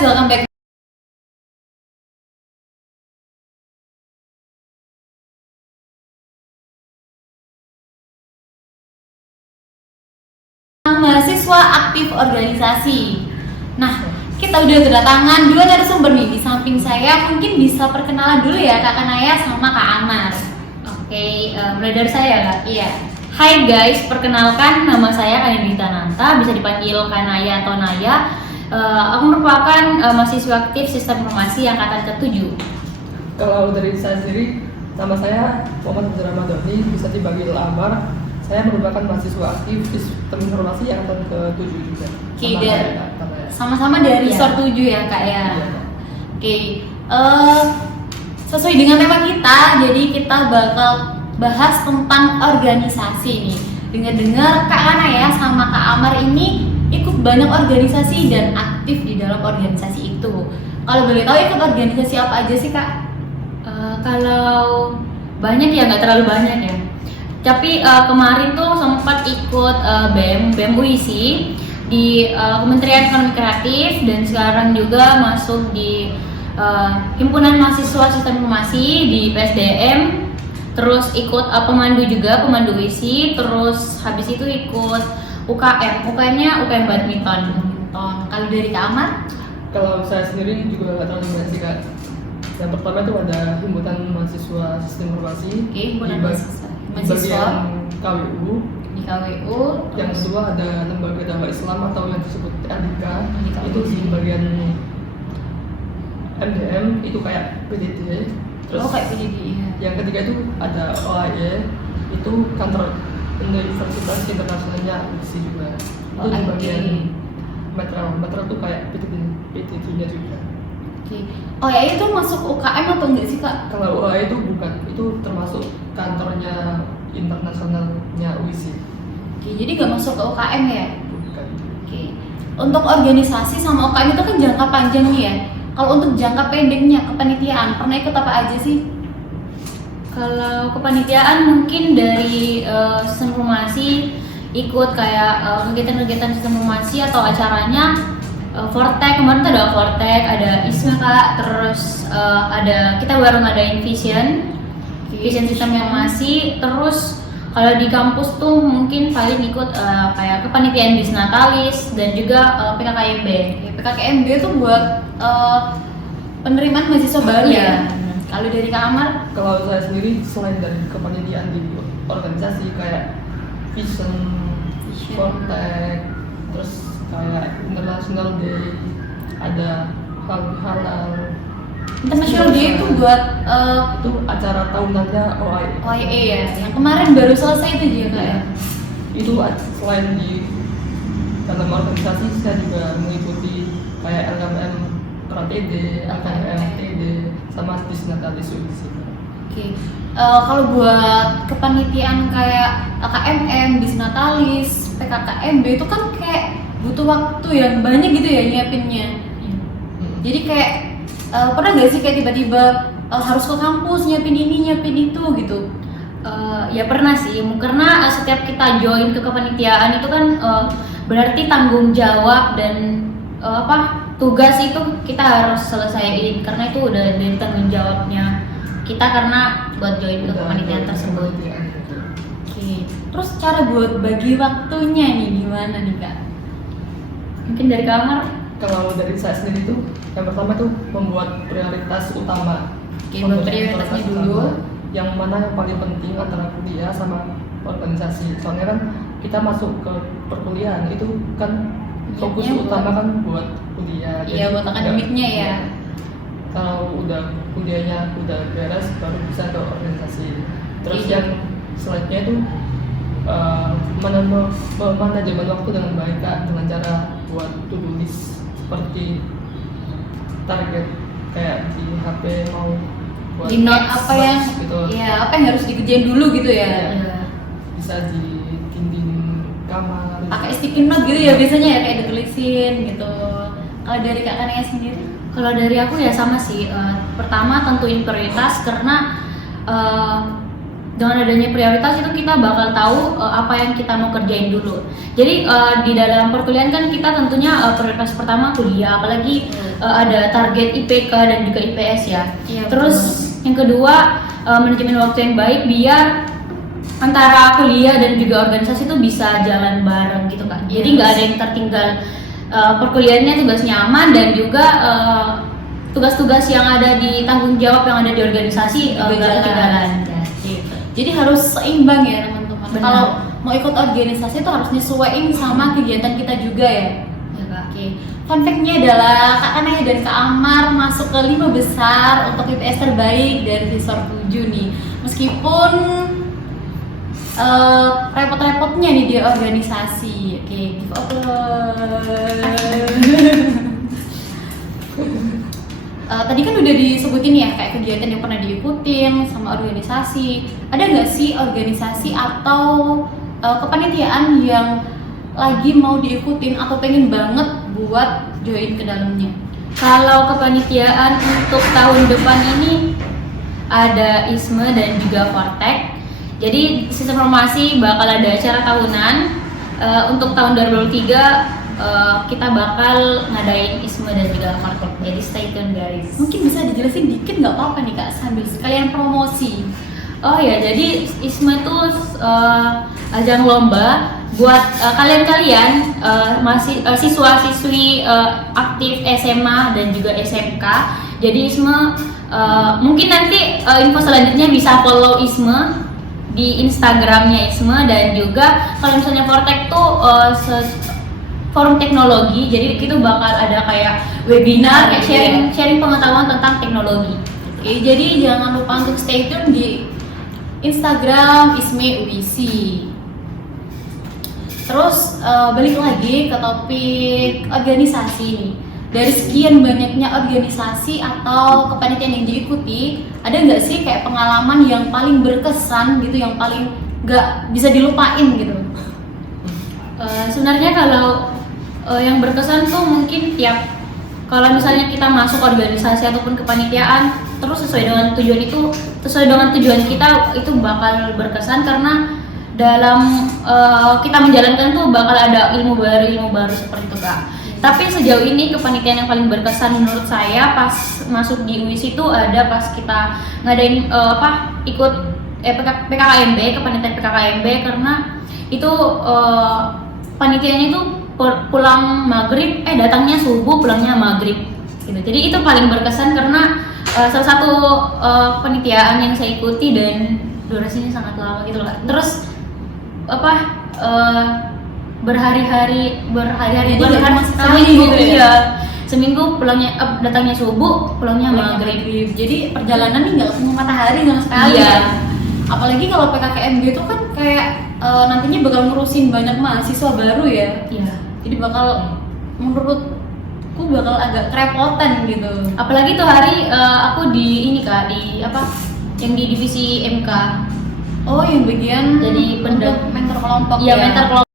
guys, welcome back. Mahasiswa aktif organisasi. Nah, kita udah kedatangan dua narasumber nih di samping saya. Mungkin bisa perkenalan dulu ya Kak Kanaya sama Kak Amar. Oke, mulai dari saya Kak. Iya. Hai guys, perkenalkan nama saya Kanindita Nanta, bisa dipanggil Kanaya atau Naya. Aku merupakan mahasiswa aktif Sistem Informasi Angkatan ke-7. Kalau dari saya sendiri, nama saya Muhammad Fajar Ramadhani, bisa dipanggil Amar. Saya merupakan mahasiswa aktif Sistem Informasi Angkatan ke-7 juga. Oke, sama-sama dari SOR 7 ya Kak ya. Oke, sesuai dengan tema kita, jadi kita bakal bahas tentang organisasi nih. Dengar-dengar Kak Kanaya sama Kak Amar ini ikut banyak organisasi dan aktif di dalam organisasi itu. Kalau boleh tahu ikut organisasi apa aja sih Kak? Kalau banyak ya nggak terlalu banyak ya. Tapi kemarin tuh sempat ikut BEM UISI di Kementerian Ekonomi Kreatif, dan sekarang juga masuk di Himpunan Mahasiswa Sistem Informasi di PSDM. Terus ikut pemandu juga, pemandu UISI. Terus habis itu ikut UKM-nya UKM badminton. Kalau dari Kak Amar? Kalau saya sendiri juga nggak terlalu banyak sih Kak. Yang pertama itu ada Himpunan Mahasiswa Sistem Informasi. Oke, Himpunan Mahasiswa di bagian KWU. Di KWU. Yang kedua ada Lembaga Dakwah Islam atau yang disebut LDK. LDK. Itu di bagian MDM, itu kayak PDD. Terus kayak PDD ya. Yang ketiga itu ada OAY, itu kantor Universitas Internasionalnya UISI juga. Itu di bagian Metro tuh kayak PDD-nya juga. Oke. OAY itu masuk UKM atau enggak sih Kak? Kalau OAY itu bukan, itu termasuk kantornya internasionalnya UISI. Oke, jadi nggak masuk ke UKM ya? Bukan. Oke. Untuk organisasi sama UKM itu kan jangka panjang nih ya. Kalau untuk jangka pendeknya, kepanitiaan, pernah ikut apa aja sih? Kalau kepanitiaan mungkin dari Sistem Informasi ikut kayak kegiatan-kegiatan Sistem Informasi atau acaranya Vortek. Kemarin tuh ada Vortek, ada ISMA Kak, terus ada kita bareng ngadain Vision Sistem Informasi. Terus kalau di kampus tuh mungkin paling ikut kayak kepanitiaan Bisnatalis dan juga PKKMB. PKKMB tuh buat penerimaan mahasiswa baru ya. Kalau dari Kak Amar? Kalau saya sendiri selain dari kepanitiaan di organisasi kayak Vision, Vortek, terus kayak International Day, ada halal. International Day itu buat itu acara tahunannya OAE. OAE ya, yang kemarin baru selesai itu juga Kak ya? Itu selain di dalam organisasi saya juga mengikuti kayak LKM TD, LKM TD, sama Bisnatalis UISI. Oke. Kalau buat kepanitiaan kayak LKMM, Bisnatalis, PKKMB itu kan kayak butuh waktu yang banyak gitu ya nyiapinnya. Jadi kayak pernah gak sih kayak tiba-tiba harus ke kampus nyiapin ini nyiapin itu gitu? Ya pernah sih, karena setiap kita join ke kepanitiaan itu kan berarti tanggung jawab dan tugas itu kita harus selesaiin, karena itu udah dari tanggung jawabnya kita karena buat join ke kepanitiaan tersebut. Oke. Terus cara buat bagi waktunya nih gimana nih Kak? Mungkin dari kamar? Kalau dari saya sendiri tuh yang pertama tuh membuat prioritas utama. Oke, buat prioritasnya dulu. Yang mana yang paling penting antara kuliah sama organisasi. Soalnya kan kita masuk ke perkuliahan itu kan fokus utama kan buat kuliah. Iya, buat akademiknya ya. Kalau udah kuliahnya udah beres baru bisa ke organisasi. Terus yang selanjutnya itu manajemen waktu dengan baik Kak, dengan cara buat to-do list seperti target kayak di HP mau buat di note apa yang gitu. Ya, apa yang harus dikerjain dulu gitu ya. Bisa di dinding kamar pakai sticky note gitu ya biasanya ya, kayak ditulisin gitu. Kalau dari Kak Kanaya sendiri? Kalau dari aku ya sama sih. Pertama tentuin prioritas, karena dengan adanya prioritas itu kita bakal tahu apa yang kita mau kerjain dulu. Jadi di dalam perkuliahan kan kita tentunya prioritas pertama kuliah, apalagi ada target IPK dan juga IPS ya. Iya, Terus yang kedua manajemen waktu yang baik biar antara kuliah dan juga organisasi itu bisa jalan bareng gitu kan. Jadi nggak ada yang tertinggal, perkuliahannya tugasnya aman dan juga tugas-tugas yang ada di tanggung jawab yang ada di organisasi nggak ketinggalan. Ya, gitu. Jadi harus seimbang ya teman-teman. Benar. Kalau mau ikut organisasi itu harus nyesuaiin sama kegiatan kita juga ya. Ya, Kak. Oke, fun fact-nya adalah Kak Kanaya dan Kak Amar masuk ke 5 besar untuk IPS terbaik dari Visor 7 nih. Meskipun repot-repotnya nih di organisasi. Oke, give tadi kan udah disebutin ya kayak kegiatan yang pernah diikutin sama organisasi. Ada nggak sih organisasi atau kepanitiaan yang lagi mau diikutin atau pengen banget buat join ke dalamnya? Kalau kepanitiaan untuk tahun depan ini ada ISME dan juga Vortex. Jadi sistem informasi bakal ada acara tahunan. Untuk tahun 2023 kita bakal ngadain ISME dan juga Vortex. Jadi stay tune guys. Mungkin bisa dijelasin dikit nggak apa-apa nih Kak sambil sekalian promosi. Oh ya, jadi ISME itu ajang lomba buat kalian-kalian masih siswa-siswi aktif SMA dan juga SMK. Jadi ISME mungkin nanti info selanjutnya bisa follow ISME di Instagramnya ISME, dan juga kalau misalnya Vortex tuh forum teknologi. Jadi itu bakal ada kayak webinar, kayak sharing pengetahuan tentang teknologi. Oke, jadi jangan lupa untuk stay tune di Instagram ISME UIC. Terus balik lagi ke topik organisasi nih. Dari sekian banyaknya organisasi atau kepanitiaan yang diikuti, ada nggak sih kayak pengalaman yang paling berkesan gitu, yang paling nggak bisa dilupain gitu? Sebenarnya kalau yang berkesan tuh mungkin kalau misalnya kita masuk organisasi ataupun kepanitiaan terus sesuai dengan tujuan kita itu bakal berkesan, karena dalam kita menjalankan tuh bakal ada ilmu baru seperti itu Kak. Tapi sejauh ini kepanitiaan yang paling berkesan menurut saya pas masuk di UIS itu ada pas kita ngadain ikut PKKMB, kepanitiaan PKKMB, karena itu panitianya itu pulang maghrib, datangnya subuh, pulangnya maghrib gitu. Jadi itu paling berkesan karena salah satu panitiaan yang saya ikuti dan durasinya sangat lama gitu lah. Terus berhari-hari seminggu gitu ya? Iya, seminggu pulangnya datangnya subuh, pulangnya maghrib. Jadi perjalanan nih nggak ketemu matahari sama sekali. Iya. Apalagi kalau PKKMB itu kan kayak nantinya bakal ngurusin banyak mahasiswa baru ya. Iya. Jadi menurutku bakal agak kerepotan gitu. Apalagi tuh hari aku di ini Kak, yang di divisi MK. Oh, yang bagian Jadi mentor kelompok Iya, ya. mentor kelompok.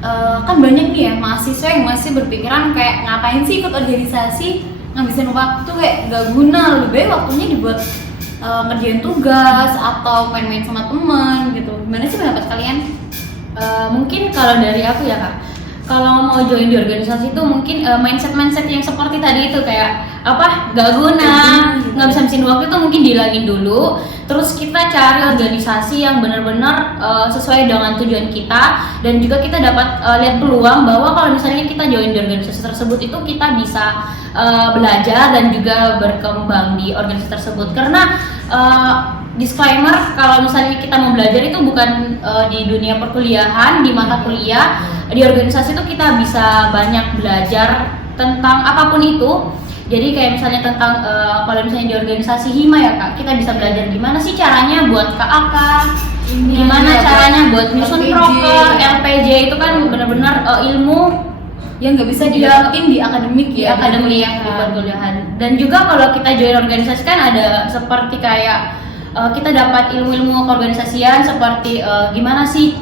kan banyak nih ya mahasiswa yang masih berpikiran kayak ngapain sih ikut organisasi, ngabisin waktu kayak gak guna, lebih baik waktunya dibuat ngerjain tugas atau main-main sama temen gitu. Gimana sih pendapat kalian? Mungkin kalau dari aku ya kak, kalau mau join di organisasi itu mungkin mindset yang seperti tadi itu kayak apa gak guna, ngabisin waktu itu mungkin dihilangin dulu. Terus kita cari organisasi yang benar-benar sesuai dengan tujuan kita, dan juga kita dapat lihat peluang bahwa kalau misalnya kita join di organisasi tersebut itu kita bisa belajar dan juga berkembang di organisasi tersebut. Karena disclaimer, kalau misalnya kita mau belajar itu bukan di dunia perkuliahan, di mata kuliah, di organisasi itu kita bisa banyak belajar tentang apapun itu. Jadi kayak misalnya tentang kalau misalnya di organisasi hima ya kak, kita bisa belajar gimana sih caranya buat KAK, gimana caranya buat nyusun proker, LPJ itu kan benar-benar ilmu yang nggak bisa didapetin di akademik di ya, akademik yang di perkuliahan. Dan juga kalau kita join organisasi kan ada seperti kayak kita dapat ilmu-ilmu keorganisasian seperti gimana sih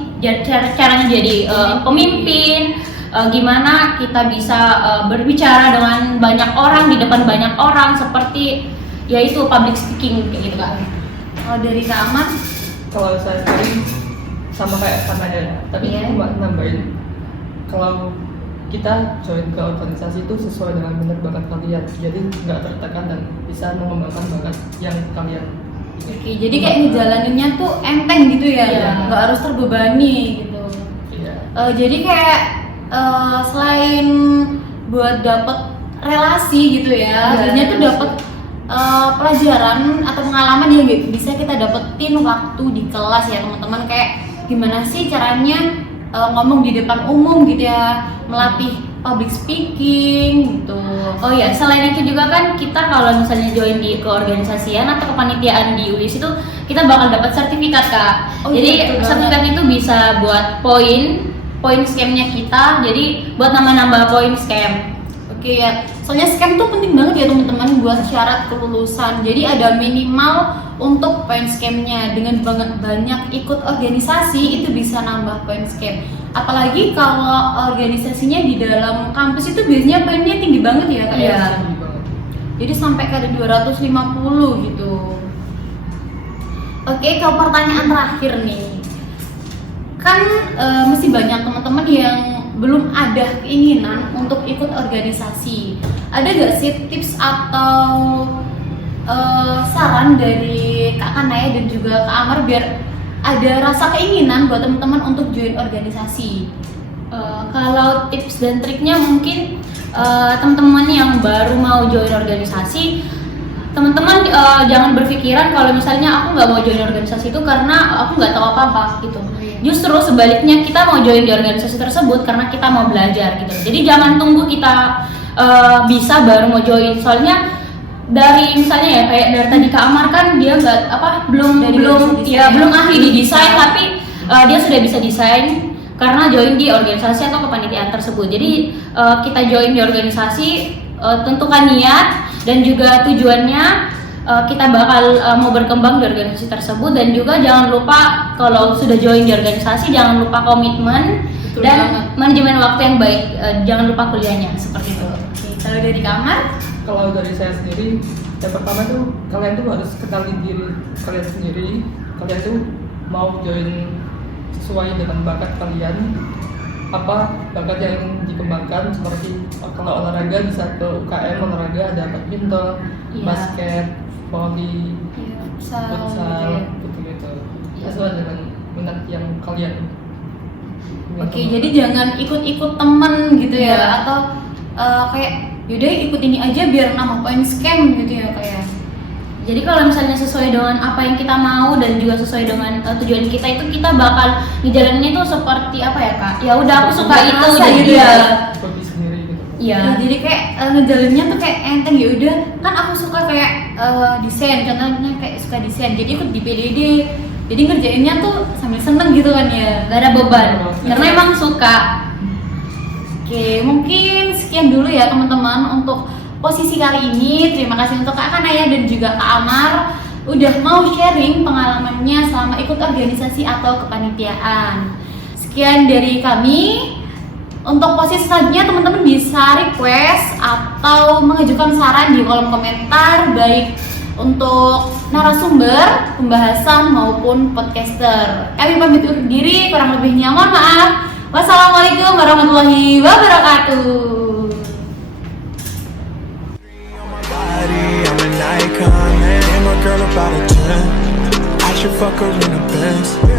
caranya jadi pemimpin, gimana kita bisa berbicara dengan banyak orang, di depan banyak orang, seperti yaitu public speaking kayak gitu kan. Kalau dari Kak Amar? Kalau saya sendiri sama kayak Kanaya, tapi Iya. cuma nambahin kalau kita join ke organisasi itu sesuai dengan minat bakat kalian, jadi nggak tertekan dan bisa mengembangkan bakat yang kalian ingin. Oke, jadi kayak ngejalaninnya tuh enteng gitu ya, Iya. nggak harus terbebani gitu. Iya. Jadi kayak selain buat dapet relasi gitu ya, biasanya tuh dapet pelajaran atau pengalaman yang bisa kita dapetin waktu di kelas ya teman-teman. Kayak gimana sih caranya ngomong di depan umum gitu ya, melatih public speaking gitu. Oh ya, selain itu juga kan kita kalau misalnya join di keorganisasian atau kepanitiaan di UIS itu kita bakal dapat sertifikat kak. Oh, Jadi iya, betul sertifikat itu bisa buat poin scamnya kita. Jadi buat nambah poin scam. Oke ya, soalnya scam tuh penting banget ya teman-teman buat syarat kelulusan. Jadi ada minimal untuk poin scamnya. Dengan banyak ikut organisasi itu bisa nambah poin scam. Apalagi kalau organisasinya di dalam kampus itu biasanya poinnya tinggi banget ya kak. Iya. Ya? Tinggi banget. Jadi sampai ke 250 gitu. Oke, kalau pertanyaan terakhir nih, kan masih banyak teman-teman yang belum ada keinginan untuk ikut organisasi. Ada gak sih tips atau saran dari Kak Kanaya dan juga Kak Amar biar ada rasa keinginan buat teman-teman untuk join organisasi? Kalau tips dan triknya mungkin teman-teman yang baru mau join organisasi, teman-teman jangan berpikiran kalau misalnya aku nggak mau join organisasi itu karena aku nggak tahu apa-apa gitu. Justru sebaliknya, kita mau join di organisasi tersebut karena kita mau belajar gitu. Jadi jangan tunggu kita bisa baru mau join. Soalnya dari misalnya ya kayak dari tadi Kak Amar kan dia belum ahli di desain, tapi dia sudah bisa desain karena join di organisasi atau kepanitiaan tersebut. Jadi kita join di organisasi, tentukan niat dan juga tujuannya. Kita bakal mau berkembang di organisasi tersebut, dan juga jangan lupa kalau sudah join di organisasi jangan lupa komitmen. Betul dan banget. manajemen waktu yang baik, jangan lupa kuliahnya seperti itu. Oke, kalau dari Kak Amar? Kalau dari saya sendiri, yang pertama tuh kalian tuh harus kenali diri kalian sendiri. Kalian tuh mau join sesuai dengan bakat kalian, apa bakat yang dikembangkan, seperti kalau olahraga bisa ke UKM olahraga, ada badminton, Iya. basket, volley, Futsal, futsal, gitu ya. gitu-gitu. Iya. Sesuai dengan minat yang kalian. Oke, jadi jangan ikut-ikut temen gitu ya, Iya. atau kayak yaudah ikut ini aja biar nambah poin scam gitu ya kayak. Jadi kalau misalnya sesuai dengan apa yang kita mau dan juga sesuai dengan tujuan kita, itu kita bakal ngejalaninnya itu seperti apa ya kak? Ya udah aku suka Seperti itu, rasa jadi gitu ya. ya. Seperti sendiri gitu. Iya. Nah, jadi kayak ngejalannya tuh kayak enteng, ya udah kan aku suka kayak desain, contohnya kayak suka desain, jadi ikut di PDD. Jadi ngerjainnya tuh sambil seneng gitu kan ya. Gak ada beban, Iya. karena emang suka. Oke, mungkin sekian dulu ya teman-teman untuk posisi kali ini. Terima kasih untuk Kak Kanaya dan juga Kak Amar udah mau sharing pengalamannya selama ikut organisasi atau kepanitiaan. Sekian dari kami. Untuk posisi selanjutnya teman-teman bisa request atau mengajukan saran di kolom komentar, baik untuk narasumber, pembahasan maupun podcaster. Kami pamit undur diri, kurang lebihnya mohon maaf. Wassalamualaikum warahmatullahi wabarakatuh. I'm an icon, man. I'm a girl about a 10. I should fuck her in a Benz.